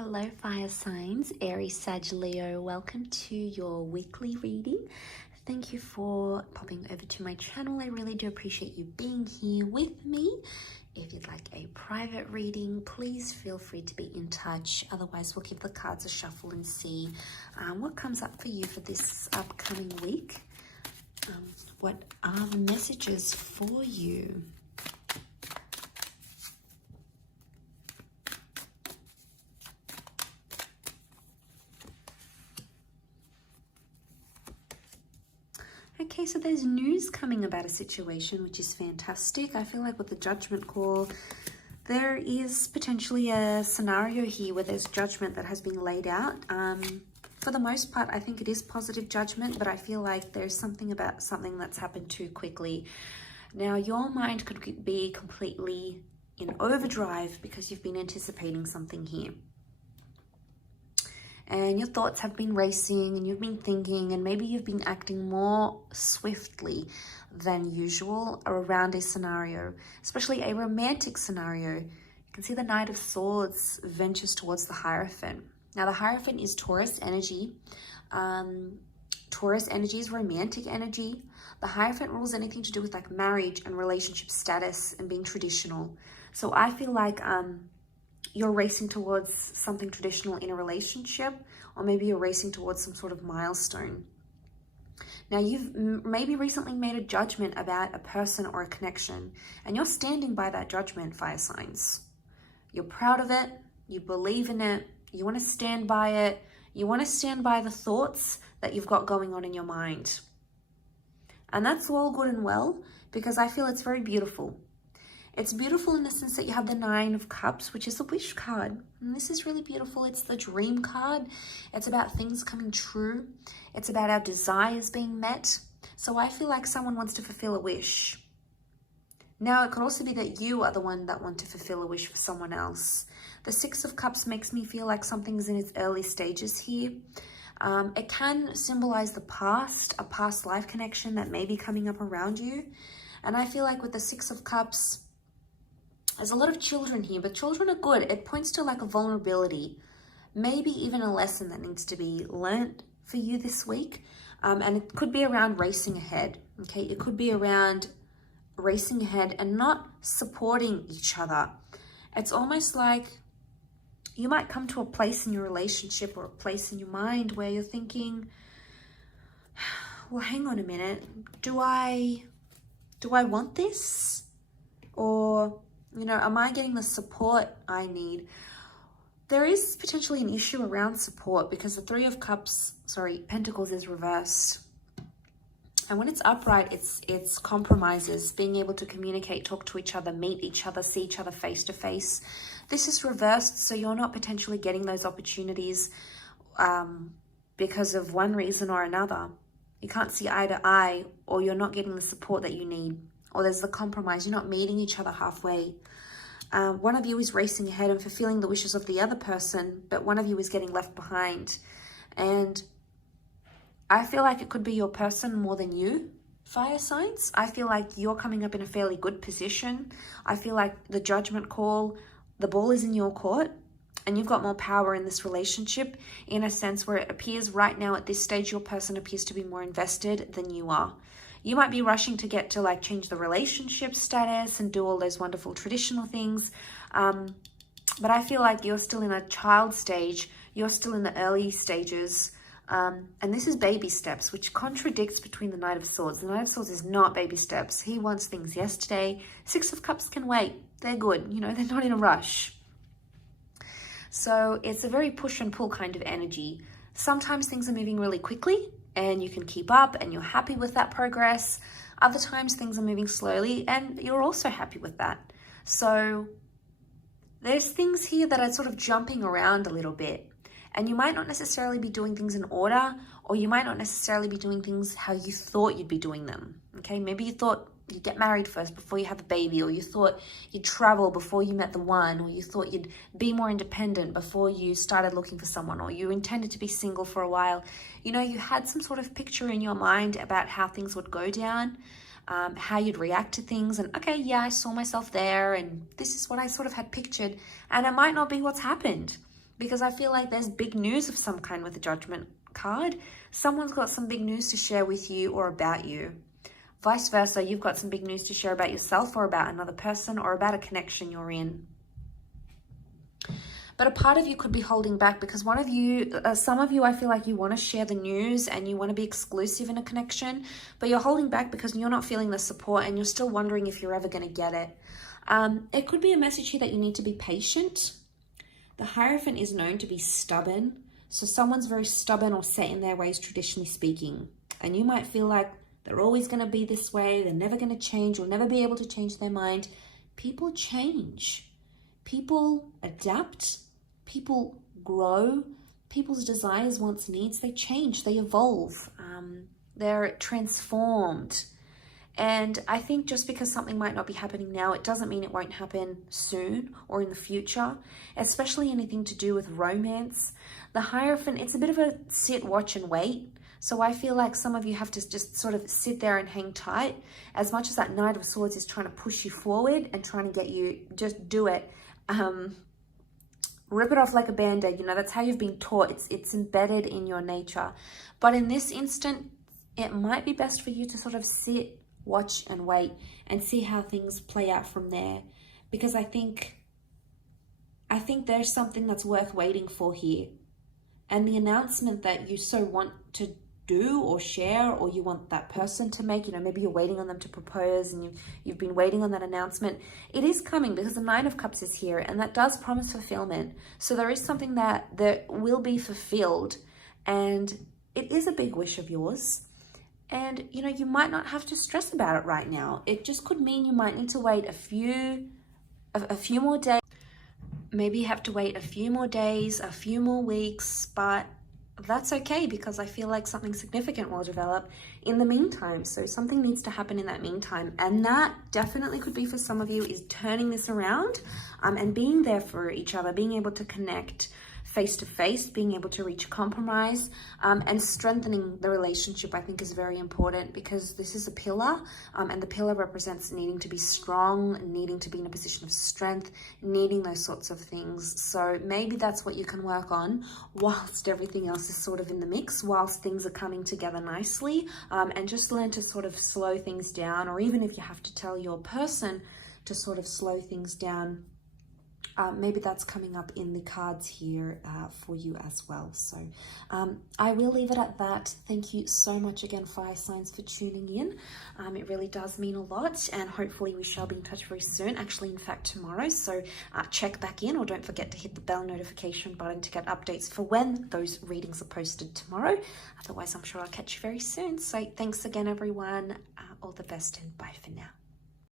Hello fire signs, Aries, Sag, Leo. Welcome to your weekly reading. Thank you for popping over to my channel. I really do appreciate you being here with me. If you'd like a private reading, please feel free to be in touch. Otherwise, we'll give the cards a shuffle and see what comes up for you for this upcoming week. What are the messages for you? Okay, so there's news coming about a situation, which is fantastic. I feel like with the judgment call, there is potentially a scenario here where there's judgment that has been laid out. For the most part, I think it is positive judgment, but I feel like there's something about something that's happened too quickly. Now, your mind could be completely in overdrive because you've been anticipating something here. And your thoughts have been racing and you've been thinking, and maybe you've been acting more swiftly than usual around a scenario, especially a romantic scenario. You can see the Knight of Swords ventures towards the Hierophant. Now, the Hierophant is Taurus energy. Taurus energy is romantic energy. The Hierophant rules anything to do with like marriage and relationship status and being traditional. So I feel like you're racing towards something traditional in a relationship, or maybe you're racing towards some sort of milestone. Now, you've maybe recently made a judgment about a person or a connection, and you're standing by that judgment, fire signs. You're proud of it, you believe in it, you want to stand by it, you want to stand by the thoughts that you've got going on in your mind. And that's all good and well, because I feel it's very beautiful. It's beautiful in the sense that you have the Nine of Cups, which is a wish card. And this is really beautiful. It's the dream card. It's about things coming true. It's about our desires being met. So I feel like someone wants to fulfill a wish. Now, it could also be that you are the one that want to fulfill a wish for someone else. The Six of Cups makes me feel like something's in its early stages here. It can symbolize the past, a past life connection that may be coming up around you. And I feel like with the Six of Cups, there's a lot of children here, but children are good. It points to like a vulnerability, maybe even a lesson that needs to be learnt for you this week. And it could be around racing ahead, okay? It could be around racing ahead and not supporting each other. It's almost like you might come to a place in your relationship or a place in your mind where you're thinking, well, hang on a minute. Do I want this? Or, you know, am I getting the support I need? There is potentially an issue around support because the Three of Pentacles is reversed. And when it's upright, it's compromises, being able to communicate, talk to each other, meet each other, see each other face to face. This is reversed, so you're not potentially getting those opportunities because of one reason or another. You can't see eye to eye, or you're not getting the support that you need. Or there's the compromise, you're not meeting each other halfway. One of you is racing ahead and fulfilling the wishes of the other person, but one of you is getting left behind. And I feel like it could be your person more than you, fire signs. I feel like you're coming up in a fairly good position. I feel like the judgment call, the ball is in your court, and you've got more power in this relationship in a sense where it appears right now at this stage, your person appears to be more invested than you are. You might be rushing to get to like change the relationship status and do all those wonderful traditional things. But I feel like you're still in a child stage. You're still in the early stages. And this is baby steps, which contradicts between the Knight of Swords. The Knight of Swords is not baby steps. He wants things yesterday. Six of Cups can wait. They're good. You know, they're not in a rush. So it's a very push and pull kind of energy. Sometimes things are moving really quickly and you can keep up and you're happy with that progress. Other times things are moving slowly and you're also happy with that. So there's things here that are sort of jumping around a little bit, and you might not necessarily be doing things in order, or you might not necessarily be doing things how you thought you'd be doing them. Okay, maybe you thought you'd get married first before you have a baby, or you thought you'd travel before you met the one, or you thought you'd be more independent before you started looking for someone, or you intended to be single for a while. You know, you had some sort of picture in your mind about how things would go down, how you'd react to things, and okay, yeah, I saw myself there, and this is what I sort of had pictured, and it might not be what's happened. because I feel like there's big news of some kind with the Judgment card. Someone's got some big news to share with you or about you. Vice versa, you've got some big news to share about yourself or about another person or about a connection you're in. But a part of you could be holding back because one of you, some of you, I feel like you want to share the news and you want to be exclusive in a connection, but you're holding back because you're not feeling the support and you're still wondering if you're ever going to get it. It could be a message here that you need to be patient. The Hierophant is known to be stubborn. So someone's very stubborn or set in their ways, traditionally speaking. And you might feel like they're always going to be this way. They're never going to change. You'll never be able to change their mind. People change. People adapt. People grow. People's desires, wants, needs, they change. They evolve. They're transformed. And I think just because something might not be happening now, it doesn't mean it won't happen soon or in the future, especially anything to do with romance. The Hierophant, it's a bit of a sit, watch, and wait. So I feel like some of you have to just sort of sit there and hang tight. As much as that Knight of Swords is trying to push you forward and trying to get you, just do it. Rip it off like a band-aid. You know, that's how you've been taught. It's embedded in your nature. But in this instant, it might be best for you to sort of sit, watch, and wait and see how things play out from there. Because I think there's something that's worth waiting for here. And the announcement that you so want to do or share, or you want that person to make, you know, maybe you're waiting on them to propose and you've been waiting on that announcement. It is coming because the Nine of Cups is here and that does promise fulfillment. So there is something that will be fulfilled, and it is a big wish of yours. And, you know, you might not have to stress about it right now. It just could mean you might need to wait a few more days. Maybe you have to wait a few more days, a few more weeks, but that's okay because I feel like something significant will develop in the meantime. So something needs to happen in that meantime. And that definitely could be for some of you is turning this around and being there for each other, being able to connect face to face, being able to reach a compromise, and strengthening the relationship, I think, is very important because this is a pillar, and the pillar represents needing to be strong, needing to be in a position of strength, needing those sorts of things. So maybe that's what you can work on whilst everything else is sort of in the mix, whilst things are coming together nicely, and just learn to sort of slow things down, or even if you have to tell your person to sort of slow things down, maybe that's coming up in the cards here for you as well. So I will leave it at that. Thank you so much again, fire signs, for tuning in. It really does mean a lot, and hopefully we shall be in touch very soon, actually in fact tomorrow. So check back in, or don't forget to hit the bell notification button to get updates for when those readings are posted tomorrow. Otherwise, I'm sure I'll catch you very soon. So thanks again, everyone. All the best, and bye for now.